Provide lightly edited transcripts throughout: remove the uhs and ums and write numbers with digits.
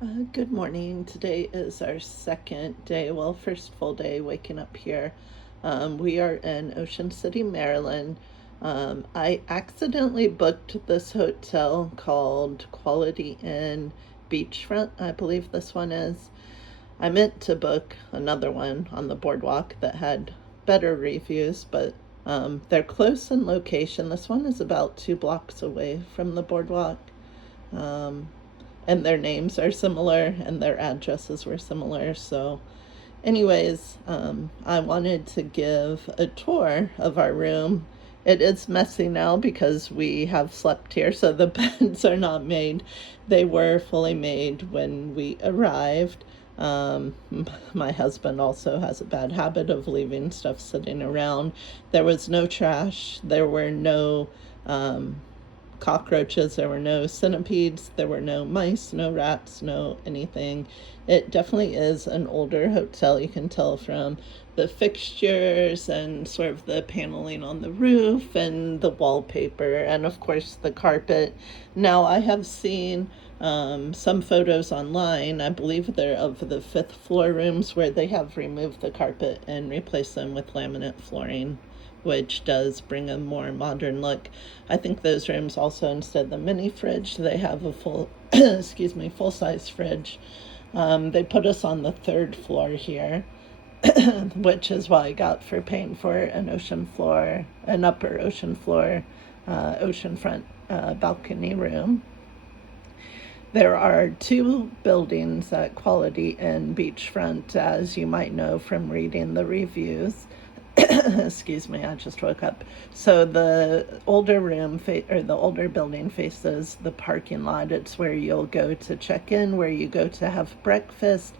Good morning. Today is our second day, well, first full day waking up here. We are in Ocean City, Maryland. I accidentally booked this hotel called Quality Inn Beachfront, I believe this one is. I meant to book another one on the boardwalk that had better reviews, but they're close in location. This one is about 2 blocks away from the boardwalk. Um, and their names are similar and their addresses were similar. So, anyways, I wanted to give a tour of our room. It is messy now because we have slept here, so the beds are not made. They were fully made when we arrived. Um, my husband also has a bad habit of leaving stuff sitting around. There was no trash. There were no cockroaches, there were no centipedes, there were no mice, no rats, no anything. It definitely is an older hotel. You can tell from the fixtures and sort of the paneling on the roof and the wallpaper, and of course the carpet. Now, I have seen some photos online. I believe they're of the fifth floor rooms where they have removed the carpet and replaced them with laminate flooring, which does bring a more modern look. I think those rooms also, instead of the mini fridge, they have a full, excuse me, full size fridge. They put us on the third floor here, which is what I got for paying for an upper ocean floor, oceanfront balcony room. There are two buildings at Quality Inn Beachfront, as you might know from reading the reviews. Excuse me, I just woke up. So the older or the older building faces the parking lot. It's where you'll go to check in, where you go to have breakfast.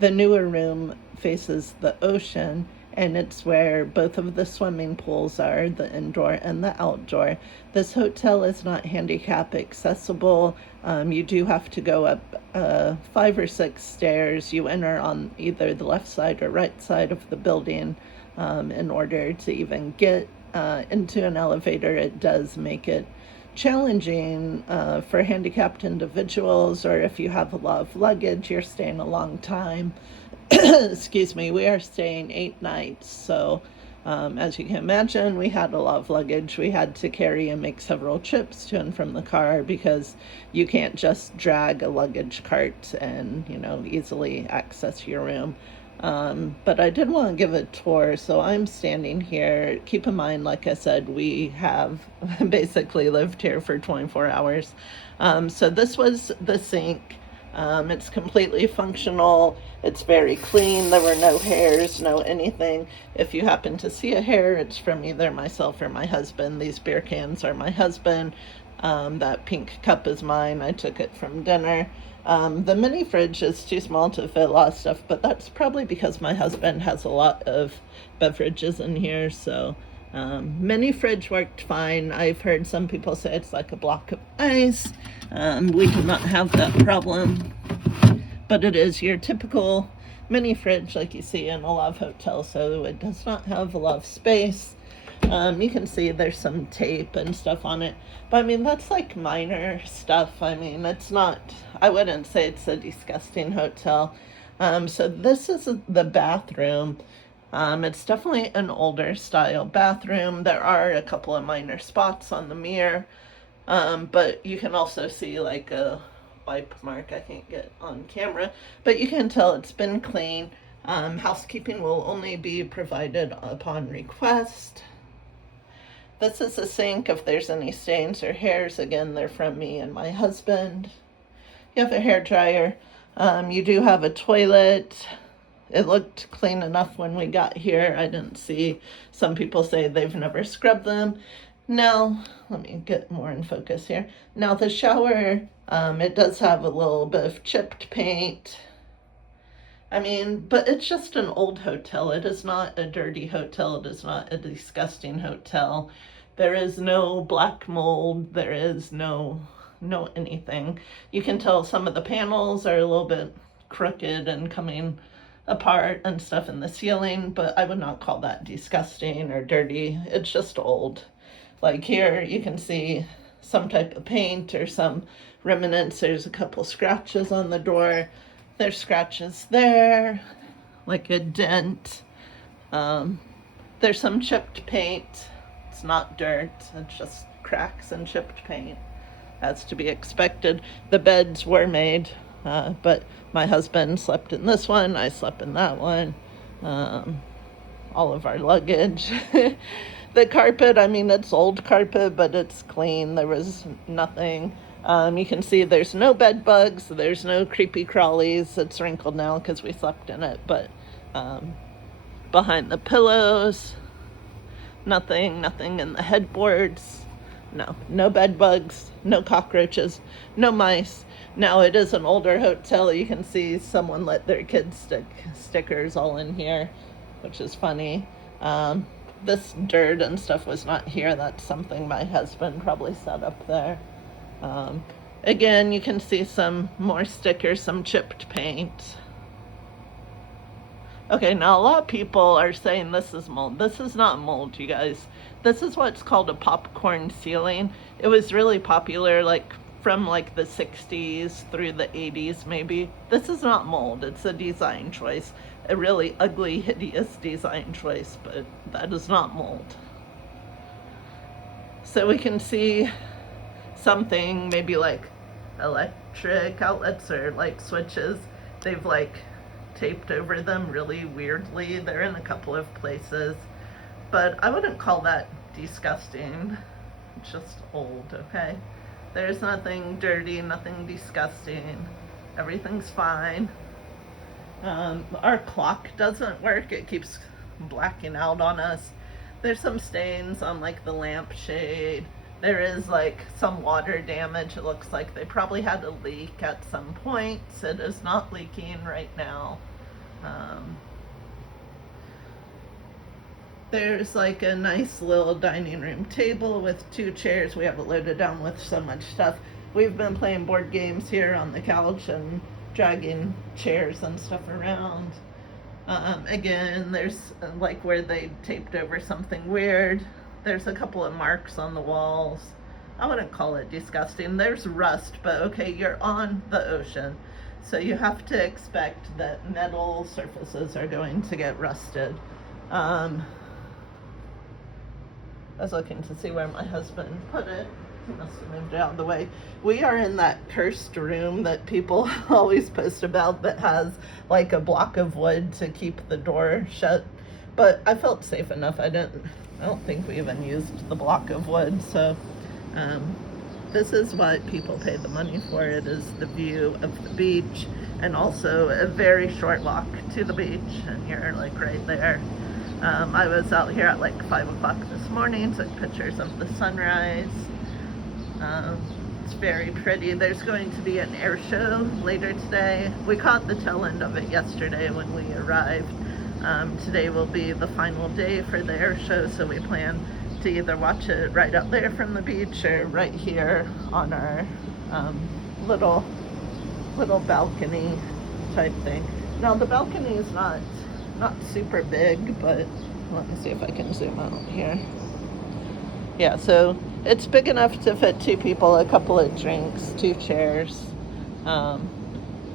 The newer room faces the ocean, and it's where both of the swimming pools are, the indoor and the outdoor. This hotel is not handicap accessible. You do have to go up 5 or 6 stairs. You enter on either the left side or right side of the building. In order to even get into an elevator. It does make it challenging for handicapped individuals, or if you have a lot of luggage, you're staying a long time. Excuse me, we are staying 8 nights, so as you can imagine, we had a lot of luggage. We had to carry and make several trips to and from the car because you can't just drag a luggage cart and, easily access your room. But I did want to give a tour, so I'm standing here. Keep in mind, like I said, we have basically lived here for 24 hours. So this was the sink. It's completely functional. It's very clean. There were no hairs, no anything. If you happen to see a hair, it's from either myself or my husband. These beer cans are my husband. That pink cup is mine. I took it from dinner. The mini fridge is too small to fit a lot of stuff, but that's probably because my husband has a lot of beverages in here. So mini fridge worked fine. I've heard some people say it's like a block of ice. We do not have that problem, but it is your typical mini fridge like you see in a lot of hotels, so it does not have a lot of space. You can see there's some tape and stuff on it, but I mean, that's like minor stuff. I mean, I wouldn't say it's a disgusting hotel. So this is the bathroom. It's definitely an older style bathroom. There are a couple of minor spots on the mirror, but you can also see like a wipe mark. I can't get on camera, but you can tell it's been clean. Housekeeping will only be provided upon request. This is a sink. If there's any stains or hairs, again, they're from me and my husband. You have a hair dryer. You do have a toilet. It looked clean enough when we got here. I didn't see, some people say they've never scrubbed them. Now, let me get more in focus here. Now, the shower, it does have a little bit of chipped paint. I mean, but it's just an old hotel. It is not a dirty hotel. It is not a disgusting hotel. There is no black mold. There is no anything. You can tell some of the panels are a little bit crooked and coming apart and stuff in the ceiling, but I would not call that disgusting or dirty. It's just old. Like here, you can see some type of paint or some remnants. There's a couple scratches on the door. There's scratches there, like a dent. There's some chipped paint. It's not dirt, it's just cracks and chipped paint, as to be expected. The beds were made, but my husband slept in this one, I slept in that one. All of our luggage. The carpet, I mean, it's old carpet, but it's clean. There was nothing. You can see there's no bed bugs, there's no creepy crawlies. It's wrinkled now because we slept in it, but behind the pillows, nothing in the headboards. No bed bugs, no cockroaches, no mice. Now, it is an older hotel. You can see someone let their kids stick stickers all in here, which is funny. This dirt and stuff was not here. That's something my husband probably set up there. Again, you can see some more stickers, some chipped paint. Okay, now a lot of people are saying this is mold. This is not mold, you guys. This is what's called a popcorn ceiling. It was really popular, like, from like the 60s through the 80s maybe. This is not mold, it's a design choice. A really ugly, hideous design choice, but that is not mold. So we can see something, maybe like electric outlets or light switches. They've like taped over them really weirdly. They're in a couple of places, but I wouldn't call that disgusting. It's just old, okay? There's nothing dirty, nothing disgusting. Everything's fine. Our clock doesn't work. It keeps blacking out on us. There's some stains on like the lampshade. There is like some water damage. It looks like they probably had a leak at some point. It is not leaking right now. There's like a nice little dining room table with 2 chairs. We have it loaded down with so much stuff. We've been playing board games here on the couch and dragging chairs and stuff around. Again, there's like where they taped over something weird. There's a couple of marks on the walls. I wouldn't call it disgusting. There's rust, but okay, you're on the ocean, so you have to expect that metal surfaces are going to get rusted. I was looking to see where my husband put it. He must have moved it out of the way. We are in that cursed room that people always post about that has like a block of wood to keep the door shut. But I felt safe enough. I don't think we even used the block of wood. So this is what people pay the money for. It is the view of the beach and also a very short walk to the beach. And you're like right there. I was out here at like 5 o'clock this morning, took pictures of the sunrise. It's very pretty. There's going to be an air show later today. We caught the tail end of it yesterday when we arrived. Today will be the final day for the air show, so we plan to either watch it right up there from the beach or right here on our little balcony type thing. Now the balcony is not super big, but let me see if I can zoom out here. Yeah, so it's big enough to fit 2 people, a couple of drinks, 2 chairs.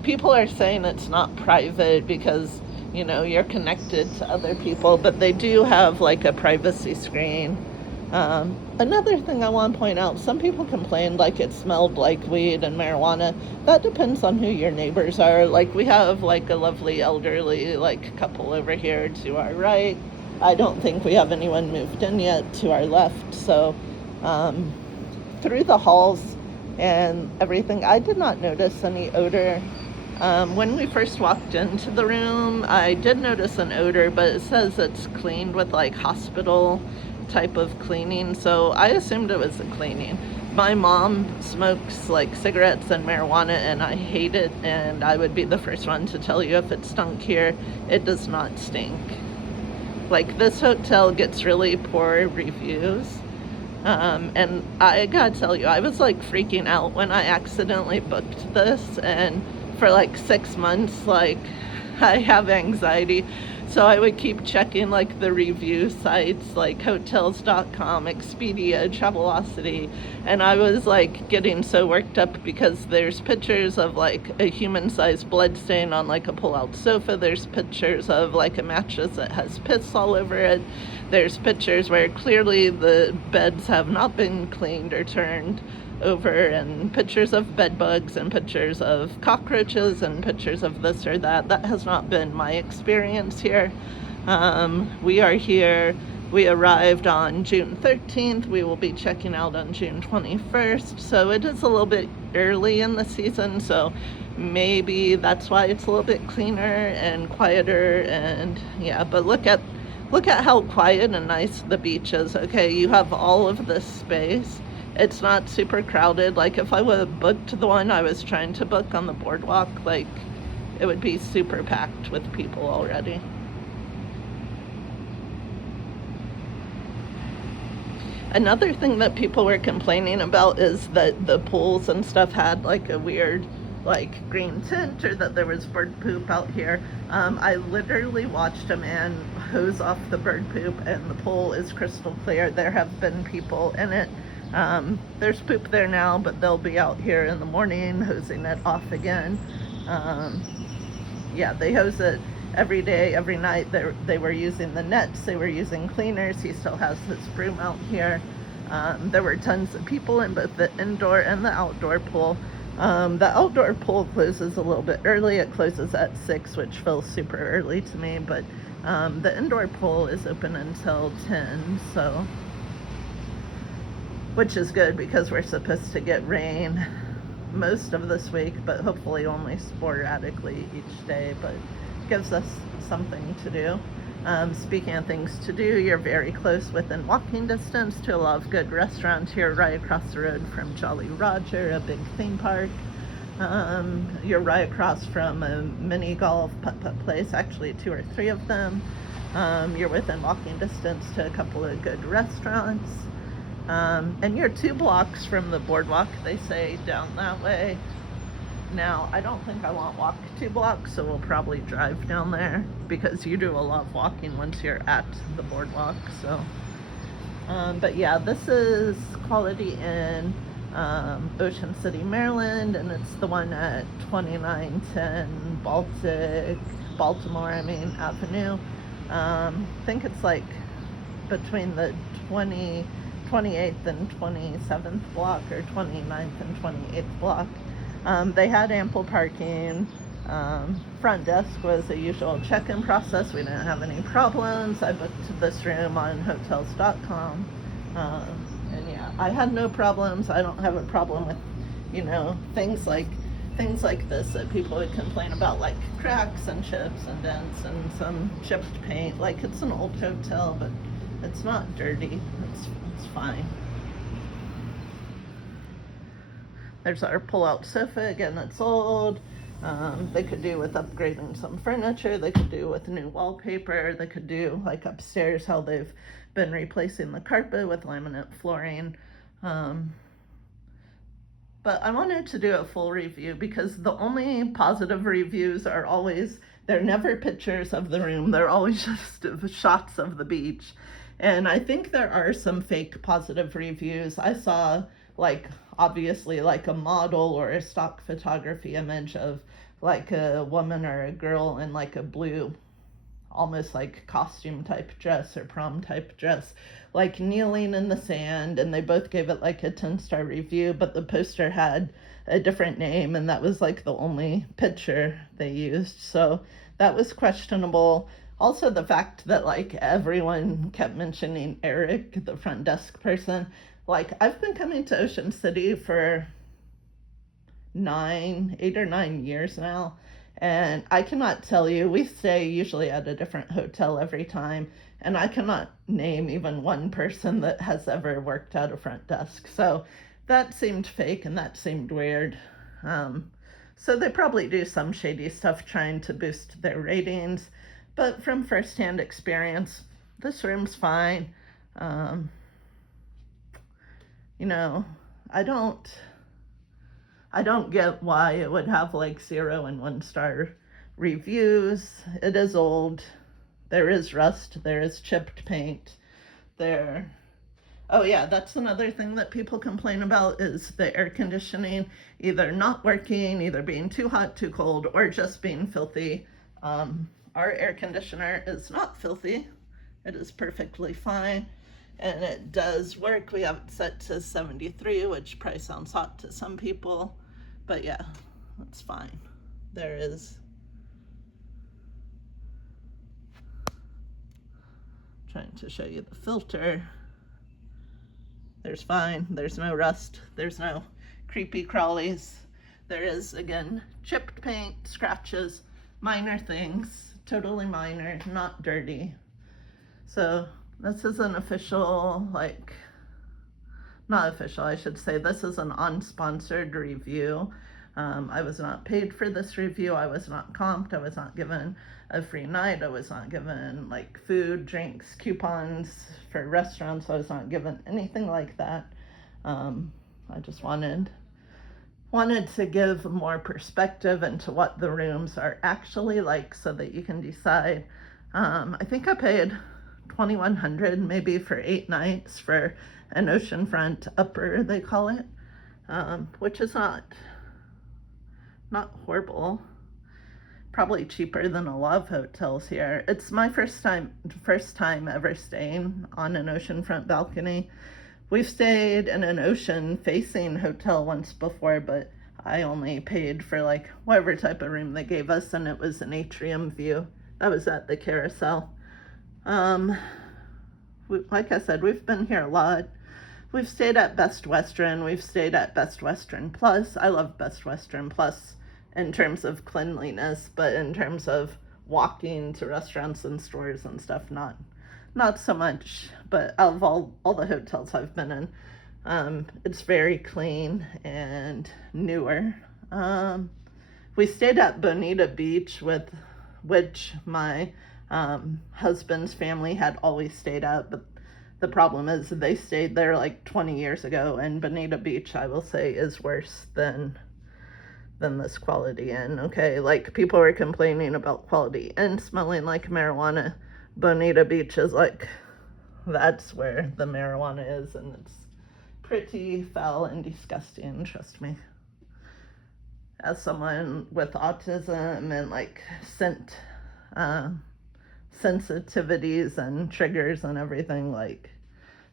People are saying it's not private because, you know, you're connected to other people, but they do have like a privacy screen. Another thing I want to point out, some people complained like it smelled like weed and marijuana. That depends on who your neighbors are. Like we have like a lovely elderly like couple over here to our right. I don't think we have anyone moved in yet to our left. So through the halls and everything, I did not notice any odor. When we first walked into the room, I did notice an odor, but it says it's cleaned with like hospital type of cleaning, so I assumed it was a cleaning. My mom smokes like cigarettes and marijuana, and I hate it, and I would be the first one to tell you if it stunk here. It does not stink. Like, this hotel gets really poor reviews, and I gotta tell you, I was like freaking out when I accidentally booked this, and for like 6 months, like I have anxiety, so I would keep checking like the review sites like hotels.com, Expedia, Travelocity, and I was like getting so worked up because there's pictures of like a human-sized blood stain on like a pull-out sofa. There's pictures of like a mattress that has piss all over it. There's pictures where clearly the beds have not been cleaned or turned over, and pictures of bed bugs and pictures of cockroaches and pictures of this or that. That has not been my experience here. We are here. We arrived on June 13th. We will be checking out on June 21st. So it is a little bit early in the season. So maybe that's why it's a little bit cleaner and quieter. And yeah, but look at how quiet and nice the beach is. Okay, you have all of this space. It's not super crowded. Like if I would have booked the one I was trying to book on the boardwalk, like it would be super packed with people already. Another thing that people were complaining about is that the pools and stuff had like a weird like green tint, or that there was bird poop out here. I literally watched a man hose off the bird poop and the pool is crystal clear. There have been people in it. There's poop there now, but they'll be out here in the morning hosing it off again. Yeah, they hose it every day, every night. They were using the nets, they were using cleaners. He still has his broom out here. There were tons of people in both the indoor and the outdoor pool. The outdoor pool closes a little bit early. It closes at 6, which feels super early to me, but the indoor pool is open until 10, so, which is good because we're supposed to get rain most of this week, but hopefully only sporadically each day, but gives us something to do. Speaking of things to do, you're very close within walking distance to a lot of good restaurants here right across the road from Jolly Roger, a big theme park. You're right across from a mini golf putt-putt place, actually 2 or 3 of them. You're within walking distance to a couple of good restaurants. And you're 2 blocks from the boardwalk, they say, down that way. Now, I don't think I want to walk 2 blocks, so we'll probably drive down there because you do a lot of walking once you're at the boardwalk. So, but yeah, this is Quality Inn, Ocean City, Maryland, and it's the one at 2910 Baltimore Avenue. I think it's like between the 28th and 27th block, or 29th and 28th block. They had ample parking. Front desk was the usual check-in process. We didn't have any problems. I booked this room on hotels.com. And yeah, I had no problems. I don't have a problem with, things like this that people would complain about, like cracks and chips and dents and some chipped paint. Like, it's an old hotel, but it's not dirty. It's fine. There's our pull-out sofa, again, that's old. They could do with upgrading some furniture. They could do with new wallpaper. They could do, like upstairs, how they've been replacing the carpet with laminate flooring. But I wanted to do a full review because the only positive reviews are always, they're never pictures of the room. They're always just shots of the beach. And I think there are some fake positive reviews. I saw, like, obviously like a model or a stock photography image of like a woman or a girl in like a blue, almost like costume type dress or prom type dress, like kneeling in the sand, and they both gave it like a 10-star review, but the poster had a different name, and that was like the only picture they used. So that was questionable. Also, the fact that like everyone kept mentioning Eric, the front desk person. Like, I've been coming to Ocean City for 8 or 9 years now, and I cannot tell you, we stay usually at a different hotel every time, and I cannot name even one person that has ever worked at a front desk. So that seemed fake and that seemed weird. So they probably do some shady stuff trying to boost their ratings, but from firsthand experience, this room's fine. I don't get why it would have like 0 and 1 star reviews. It is old. There is rust. There is chipped paint. There. Oh yeah, that's another thing that people complain about is the air conditioning either not working, either being too hot, too cold, or just being filthy. Our air conditioner is not filthy. It is perfectly fine, and it does work. We have it set to 73, which probably sounds hot to some people, but yeah, that's fine. There is, trying to show you the filter. There's fine, there's no rust, there's no creepy crawlies. There is, again, chipped paint, scratches, minor things, totally minor, not dirty. So this is an official, like, not official, I should say, this is an unsponsored review. I was not paid for this review. I was not comped. I was not given a free night. I was not given like food, drinks, coupons for restaurants. I was not given anything like that. I just wanted to give more perspective into what the rooms are actually like so that you can decide. I think I paid $2,100 maybe for 8 nights for an oceanfront upper, they call it, which is not horrible. Probably cheaper than a lot of hotels here. It's my first time ever staying on an oceanfront balcony. We've stayed in an ocean facing hotel once before, but I only paid for like whatever type of room they gave us, and it was an atrium view. That was at the Carousel. Like I said, we've been here a lot. We've stayed at Best Western. We've stayed at Best Western Plus. I love Best Western Plus in terms of cleanliness, but in terms of walking to restaurants and stores and stuff, not so much. But out of all the hotels I've been in, it's very clean and newer. We stayed at Bonita Beach, which my husband's family had always stayed at, but the problem is they stayed there like 20 years ago, and Bonita Beach, I will say, is worse than this Quality Inn, okay? Like, people were complaining about Quality Inn smelling like marijuana. Bonita Beach is like, that's where the marijuana is, and it's pretty foul and disgusting, trust me. As someone with autism and like scent sensitivities and triggers and everything, like,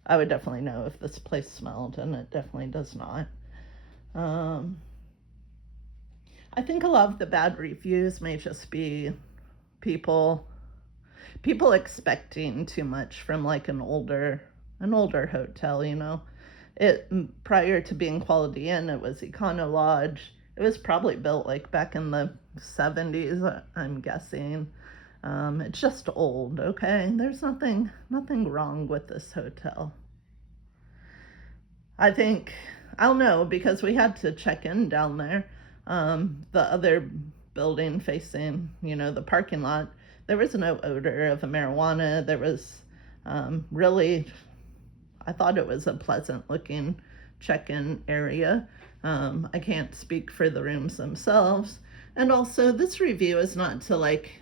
I would definitely know if this place smelled, and it definitely does not. I think a lot of the bad reviews may just be people expecting too much from like an older hotel, you know. It, prior to being Quality Inn, it was Econo Lodge. It was probably built like back in the 70s, I'm guessing. It's just old, okay? There's nothing wrong with this hotel. I don't know, because we had to check in down there. The other building facing, you know, the parking lot, there was no odor of marijuana. There was really, I thought it was a pleasant looking check-in area. I can't speak for the rooms themselves. And also, this review is not to like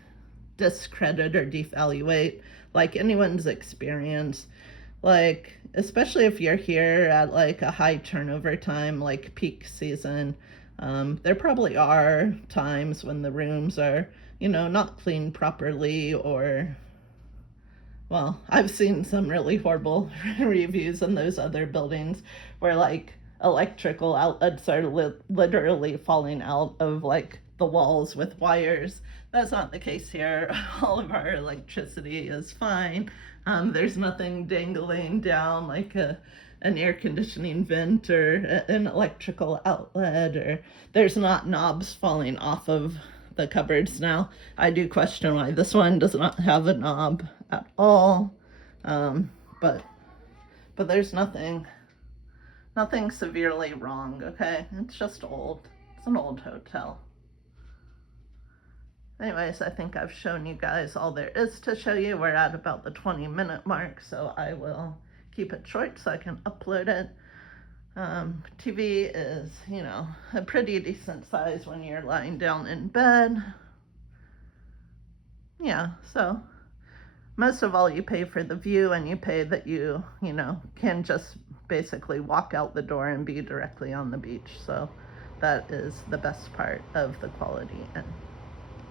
discredit or devaluate like anyone's experience. Like, especially if you're here at like a high turnover time, like peak season, there probably are times when the rooms are, you know, not cleaned properly, or, well, I've seen some really horrible reviews in those other buildings where like electrical outlets are literally falling out of like the walls with wires. That's not the case here. All of our electricity is fine. There's nothing dangling down like an air conditioning vent or an electrical outlet, or there's not knobs falling off of the cupboards. Now, I do question why this one does not have a knob at all, but there's nothing severely wrong, okay? It's just old. It's an old hotel. Anyways, I think I've shown you guys all there is to show you. We're at about the 20-minute mark, so I will keep it short so I can upload it. TV is, you know, a pretty decent size when you're lying down in bed. Yeah, so most of all, you pay for the view, and you pay that you know, can just basically walk out the door and be directly on the beach. So that is the best part of the Quality Inn.